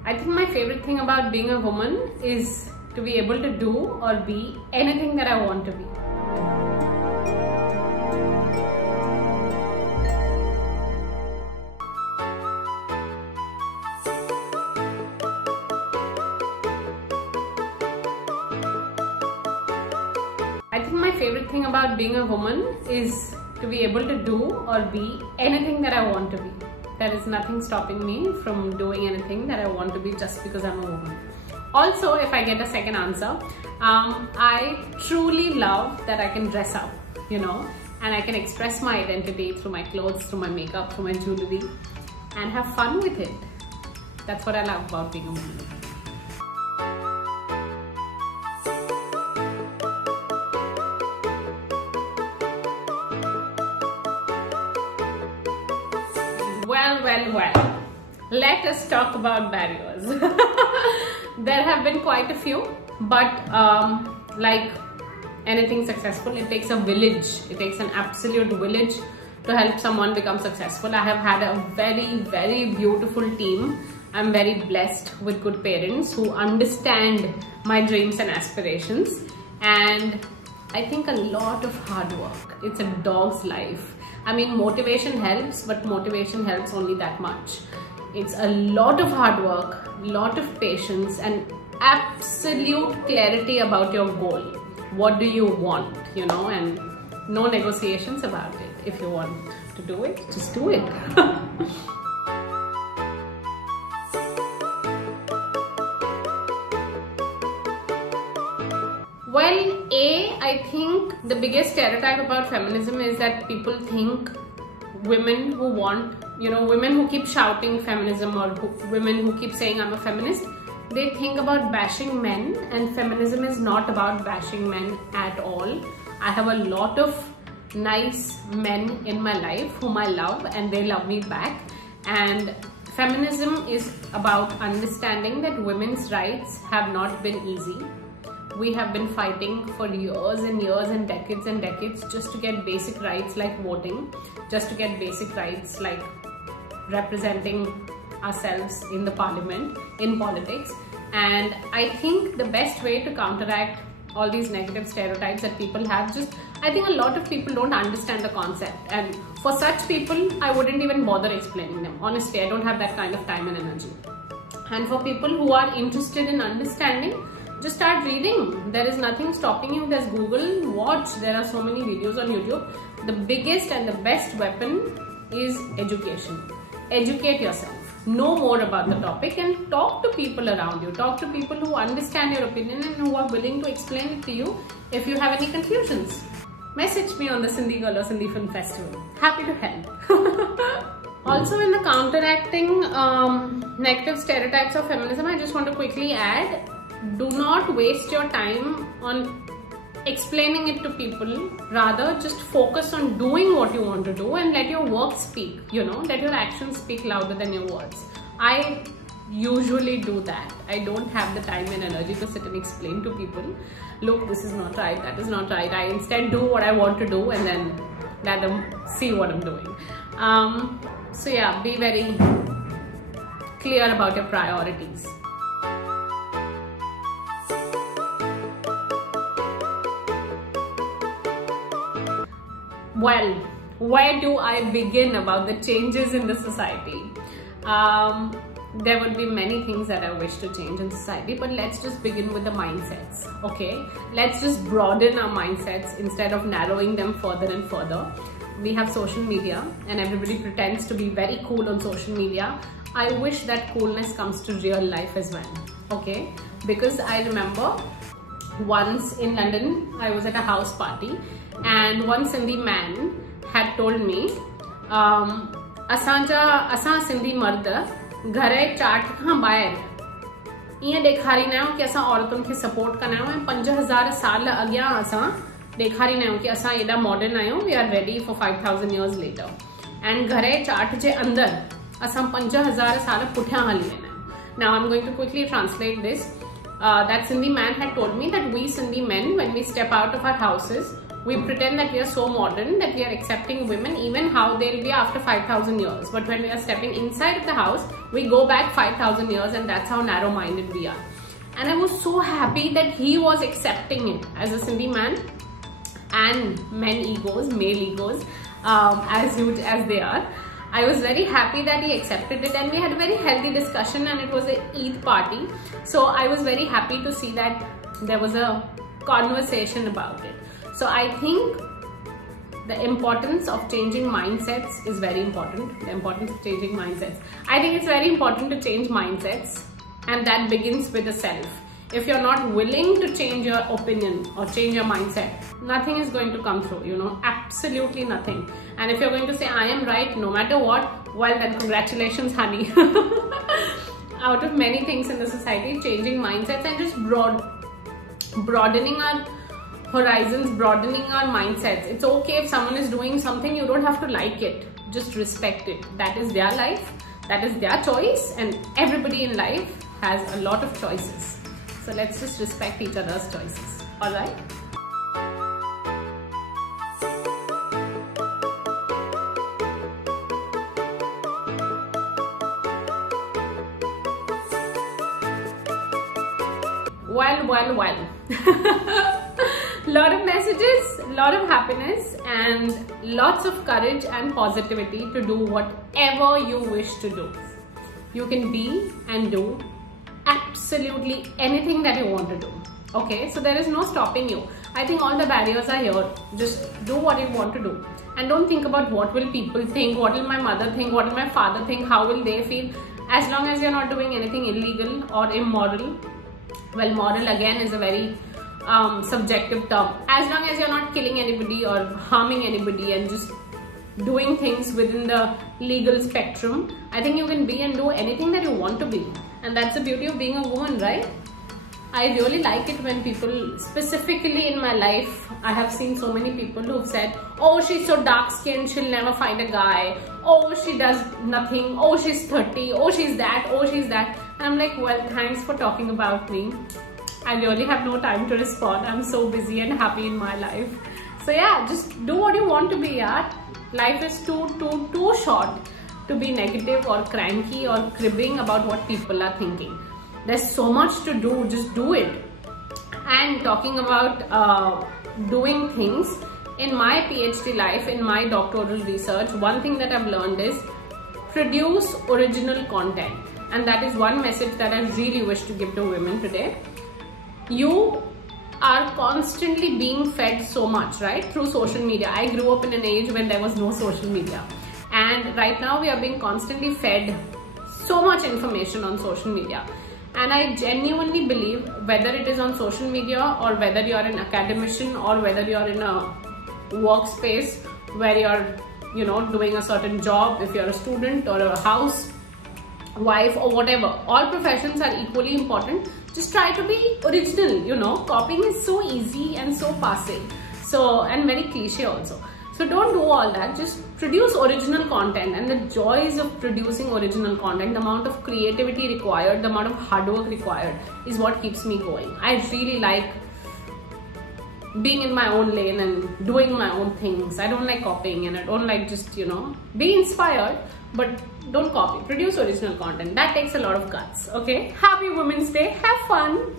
I think my favorite thing about being a woman is to be able to do or be anything that I want to be. I think my favorite thing about being a woman is to be able to do or be anything that I want to be. There is nothing stopping me from doing anything that I want to be just because I'm a woman. Also, if I get a second answer, I truly love that I can dress up, and I can express my identity through my clothes, through my makeup, through my jewelry, and have fun with it. That's what I love about being a woman. Well. Let us talk about barriers. There have been quite a few, but like anything successful, it takes a village. It takes an absolute village to help someone become successful. I have had a very, very beautiful team. I'm very blessed with good parents who understand my dreams and aspirations. And I think a lot of hard work. It's a dog's life. I mean, motivation helps, but motivation helps only that much. It's a lot of hard work, lot of patience, and absolute clarity about your goal. What do you want, and no negotiations about it. If you want to do it, just do it. Well, I think the biggest stereotype about feminism is that people think women who want, women who keep shouting feminism or women who keep saying I'm a feminist, they think about bashing men, and feminism is not about bashing men at all. I have a lot of nice men in my life whom I love and they love me back. And feminism is about understanding that women's rights have not been easy. We have been fighting for years and years and decades just to get basic rights like voting, just to get basic rights like representing ourselves in the parliament, in politics. And I think the best way to counteract all these negative stereotypes that people have, I think a lot of people don't understand the concept. And for such people, I wouldn't even bother explaining them. Honestly, I don't have that kind of time and energy. And for people who are interested in understanding, just start reading. There is nothing stopping you. There's Google, watch. There are so many videos on YouTube. The biggest and the best weapon is education. Educate yourself. Know more about the topic and talk to people around you. Talk to people who understand your opinion and who are willing to explain it to you if you have any confusions. Message me on the Sindhi Girl or Sindhi Film Festival. Happy to help. Also, in the counteracting negative stereotypes of feminism, I just want to quickly add, do not waste your time on explaining it to people. Rather, just focus on doing what you want to do and let your work speak, let your actions speak louder than your words. I usually do that. I don't have the time and energy to sit and explain to people, look, this is not right, that is not right. I instead do what I want to do and then let them see what I'm doing. So yeah, be very clear about your priorities. Well, where do I begin about the changes in the society? There will be many things that I wish to change in society, but let's just begin with the mindsets, okay? Let's just broaden our mindsets instead of narrowing them further and further. We have social media and everybody pretends to be very cool on social media. I wish that coolness comes to real life as well, okay? Because I remember once in London, I was at a house party and one Sindhi man had told me, असां सिंधी मर्द घरे चाट खां ॿाहिरि ईअं ॾेखारींदा आहियूं कि असां औरतुनि खे सपोर्ट कंदा आहियूं ऐं 5000 साल अॻियां असां ॾेखारींदा आहियूं कि असां एॾा मॉडर्न आहियूं, we are ready for 5000 years later. And घरे चाट जे अंदरि असां 5000 साल पुठियां हली वेंदा आहियूं. Now I'm going to quickly translate this. That Sindhi man had told me that we Sindhi men, when we step out of our houses, we pretend that we are so modern that we are accepting women even how they'll be after 5,000 years. But when we are stepping inside of the house, we go back 5,000 years, and that's how narrow-minded we are. And I was so happy that he was accepting it as a Sindhi man, and men egos, male egos, as huge as they are. I was very happy that he accepted it, and we had a very healthy discussion, and it was an Eid party. So I was very happy to see that there was a conversation about it. So I think the importance of changing mindsets is very important. The importance of changing mindsets. I think it's very important to change mindsets, and that begins with the self. If you're not willing to change your opinion or change your mindset, nothing is going to come through, you know, absolutely nothing. And if you're going to say, I am right no matter what, well then congratulations, honey. Out of many things in the society, changing mindsets and just broadening our horizons, broadening our mindsets. It's okay if someone is doing something, you don't have to like it. Just respect it. That is their life, that is their choice, and everybody in life has a lot of choices. So let's just respect each other's choices. Alright? Well. Lot of messages, lot of happiness, and lots of courage and positivity to do whatever you wish to do. You can be and do absolutely anything that you want to do. Okay, so there is no stopping you. I think all the barriers are here. Just do what you want to do, and don't think about what will people think, what will my mother think, what will my father think, how will they feel. As long as you're not doing anything illegal or immoral. Well, moral again is a very subjective term. As long as you're not killing anybody or harming anybody and just doing things within the legal spectrum, I think you can be and do anything that you want to be. And that's the beauty of being a woman, right? I really like it when people, specifically in my life, I have seen so many people who've said, oh, she's so dark-skinned, she'll never find a guy. Oh, she does nothing. Oh, she's 30. Oh, she's that. Oh, she's that. And I'm like, well, thanks for talking about me. I really have no time to respond. I'm so busy and happy in my life. So yeah, just do what you want to be, yaar. Life is too short to be negative or cranky or cribbing about what people are thinking. There's so much to do, just do it. And talking about doing things, in my PhD life, in my doctoral research, one thing that I've learned is produce original content. And that is one message that I really wish to give to women today. You are constantly being fed so much, right? Through social media. I grew up in an age when there was no social media. And right now we are being constantly fed so much information on social media. And I genuinely believe, whether it is on social media or whether you're an academician or whether you're in a workspace where you're, you know, doing a certain job, if you're a student or a housewife or whatever, all professions are equally important. Just try to be original, you know. Copying is so easy and so passé. So, and very cliche also. So don't do all that, just produce original content. And the joys of producing original content, the amount of creativity required, the amount of hard work required is what keeps me going. I really like being in my own lane and doing my own things. I don't like copying, and I don't like just, you know, be inspired, but don't copy. Produce original content. That takes a lot of guts, okay? Happy Women's Day. Have fun.